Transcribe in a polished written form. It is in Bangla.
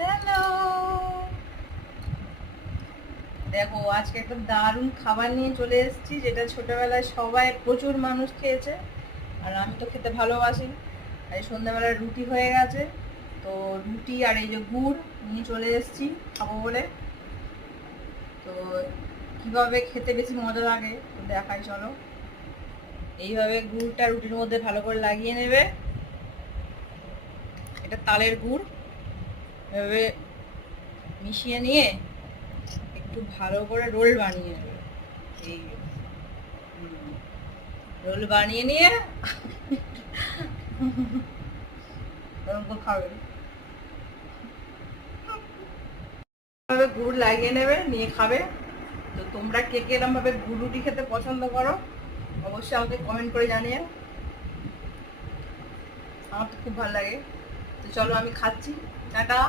হ্যালো, দেখো আজকে একটা দারুণ খাবার নিয়ে চলে এসেছি, যেটা ছোটবেলায় সবাই প্রচুর মানুষ খেয়েছে, আর আমি তো খেতে ভালোবাসি। আর এই সন্ধ্যাবেলায় রুটি হয়ে গেছে, তো রুটি আর এই যে গুড় নিয়ে চলে এসেছি খাবো বলে। তো কিভাবে খেতে বেশি মজা লাগে তো দেখাই, চলো। এইভাবে গুড়টা রুটির মধ্যে ভালো করে লাগিয়ে নেবে। এটা তালের গুড়, এভাবে মিশিয়ে নিয়ে একটু ভালো করে রোল বানিয়ে নেবে। এই রোল বানিয়ে নিয়ে ওরকম খাবে, ভাবে গুড় লাগিয়ে নেবে, নিয়ে খাবে। তো তোমরা কে কে এরকম ভাবে গুড় রুটি খেতে পছন্দ করো অবশ্যই আমাকে কমেন্ট করে জানিয়ে। আমার তো খুব ভালো লাগে। তো চলো আমি খাচ্ছি, টাটা।